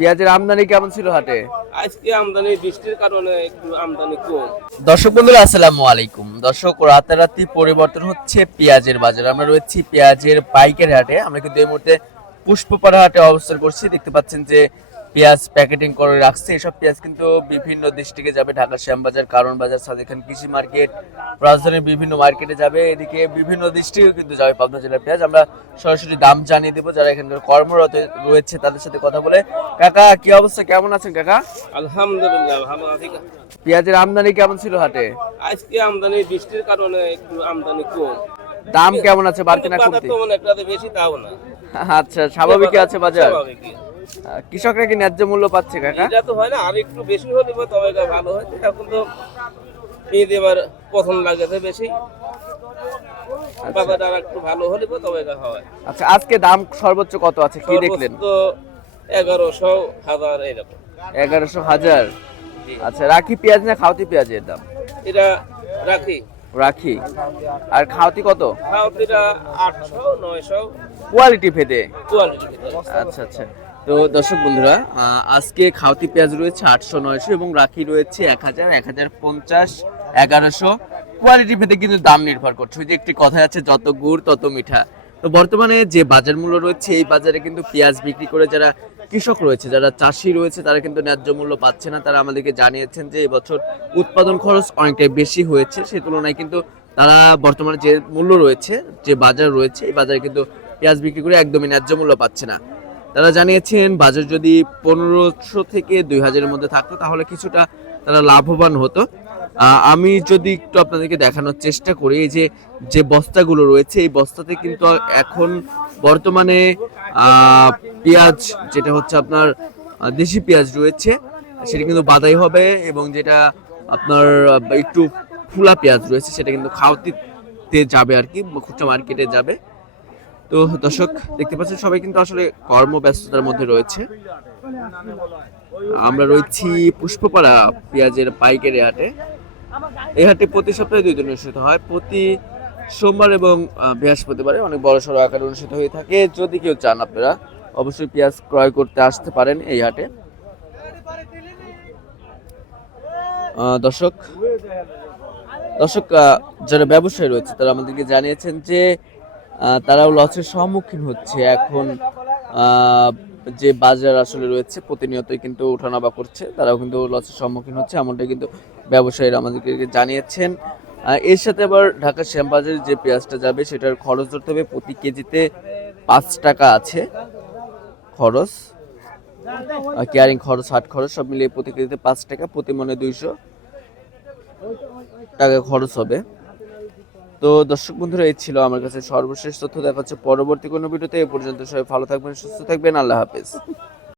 পেঁয়াজের আমদানি কেমন ছিল হাটে? আজকে আমদানি বৃষ্টির কারণে একটু আমদানি কম। দর্শক বন্ধুরা আসসালামু আলাইকুম। দর্শক, রাতারাতি পরিবর্তন হচ্ছে পেঁয়াজের বাজার। আমরা রয়েছি পেঁয়াজের পাইকারি হাটে। আমরা কিন্তু এই মুহূর্তে পুষ্পপাড়া হাটে অবস্থান করছি। দেখতে পাচ্ছেন যে পেঁয়াজ প্যাকেটিং করে রাখছে। এসব পেঁয়াজ কিন্তু বিভিন্ন ডিস্ট্রিক্টে যাবে। ঢাকা শ্যামবাজার, কারণ বাজার, সাদেক খান কৃষি মার্কেট, রাজধানীর বিভিন্ন মার্কেটে যাবে। এদিকে বিভিন্ন ডিস্ট্রিক্টে কিন্তু যাবে পাবনা জেলার পেঁয়াজ। আমরা সরাসরি দাম জানিয়ে দেবো যারা এখানকার কর্মরত রয়েছে তাদের সাথে কথা বলে। কাকা, কি অবস্থা, কেমন আছেন কাকা? আলহামদুলিল্লাহ ভালো আছি। পেঁয়াজের আমদানি কেমন ছিল হাটে? আজকে আমদানি বৃষ্টির কারণে একটু আমদানি কম। দাম কেমন আছে, বাড়তি না কমতি? তেমন একটা বেশি তাও না। আচ্ছা, স্বাভাবিকই আছে বাজার। স্বাভাবিকই। কৃষকরা কি ন্যায্য মূল্য পাচ্ছে কাকা? এটা তো হয় না, আর একটু বেশি হলে তবে এটা ভালো হয়। এখন তো পেঁয়াজ এবার পছন্দ লাগেছে বেশি, বাজারটা আর একটু ভালো হলে তবে এটা হয়। আচ্ছা, আজকে দাম সর্বোচ্চ কত আছে কি দেখলেন? তো 1100 1000 এরকম। 1100 1000। আচ্ছা, রাখি পেঁয়াজ না খাওয়াতি পেঁয়াজের দাম? এটা রাখি। রাখি। আর খাওয়াতি কত? খাওয়াতিটা 800 900 কোয়ালিটি ভেদে। কোয়ালিটি। আচ্ছা আচ্ছা। তো দর্শক বন্ধুরা, আজকে খাওয়াতি পেঁয়াজ রয়েছে 800 900 এবং রাখি রয়েছে 1000 1050 1100। কোয়ালিটি ভেদে কিন্তু দাম নির্ভর করছে। ওই যে একটি কথা আছে, যত গুড় তত মিঠা। তো বর্তমানে যে বাজার মূল্য রয়েছে এই বাজারে কিন্তু পেঁয়াজ বিক্রি করে যারা কৃষক রয়েছে, যারা চাষি রয়েছে, তারা কিন্তু ন্যায্য মূল্য পাচ্ছে না। তারা আমাদেরকে জানিয়েছেন যে এবছর উৎপাদন খরচ অনেকটাই বেশি হয়েছে। সেই তুলনায় কিন্তু তারা বর্তমানে যে মূল্য রয়েছে, যে বাজার রয়েছে, এই বাজারে কিন্তু পেঁয়াজ বিক্রি করে একদমই ন্যায্য মূল্য পাচ্ছে না। তারা জানিয়েছেন বাজার যদি 1500 থেকে 2000-এর মধ্যে থাকতো তাহলে কিছুটা তারা লাভবান হতো। আমি যদি একটু আপনাদেরকে দেখানোর চেষ্টা করি, এই যে বস্তাগুলো রয়েছে এই বস্তাতে কিন্তু এখন বর্তমানে পেঁয়াজ যেটা হচ্ছে আপনার দেশি পেঁয়াজ রয়েছে সেটা কিন্তু বাদাই হবে, এবং যেটা আপনার একটু ফুলা পেঁয়াজ রয়েছে সেটা কিন্তু খাওয়াতিতে যাবে আর কি, খুচরা মার্কেটে যাবে। তো দর্শক দেখতে পাচ্ছেন সবাই কিন্তু আসলে কর্মব্যস্ততার মধ্যে রয়েছে। আমরা রয়েছি পুষ্পপাড়া পেঁয়াজের পাইকারি হাটে। এই হাটে প্রতি সপ্তাহে 2 দিন অনুষ্ঠিত হয়, প্রতি সোমবার এবং বৃহস্পতিবারে অনেক বড় সড়ো আকারে অনুষ্ঠিত হয়ে থাকে। যদি কেউ চান আপনারা অবশ্যই পেঁয়াজ ক্রয় করতে আসতে পারেন এই হাটে। দর্শক দর্শক যারা ব্যবসায়ী রয়েছে তারা আমাদেরকে জানিয়েছেন যে তারাও লসের সম্মুখীন হচ্ছে। এখন যে বাজার আসলে রয়েছে প্রতিনিয়তই কিন্তু ওঠানামা করছে, তারাও কিন্তু লসের সম্মুখীন হচ্ছে, এমনটাই কিন্তু ব্যবসায়ীরা আমাদেরকে জানিয়েছেন। এর সাথে আবার ঢাকা শ্যামবাজারে যে পেঁয়াজটা যাবে সেটার খরচ ধরতে হবে, প্রতি কেজিতে 5 টাকা আছে খরচ, ক্যারিং খরচ, হাট খরচ সব মিলিয়ে প্রতি কেজিতে 5 টাকা, প্রতি মনে 200 টাকা খরচ হবে। তো দর্শক বন্ধুরা, এই ছিল আমার কাছে সর্বশেষ তথ্য। দেখা হচ্ছে পরবর্তী কোনো ভিডিওতে। এ পর্যন্ত সবাই ভালো থাকবেন, সুস্থ থাকবেন, আল্লাহ হাফেজ।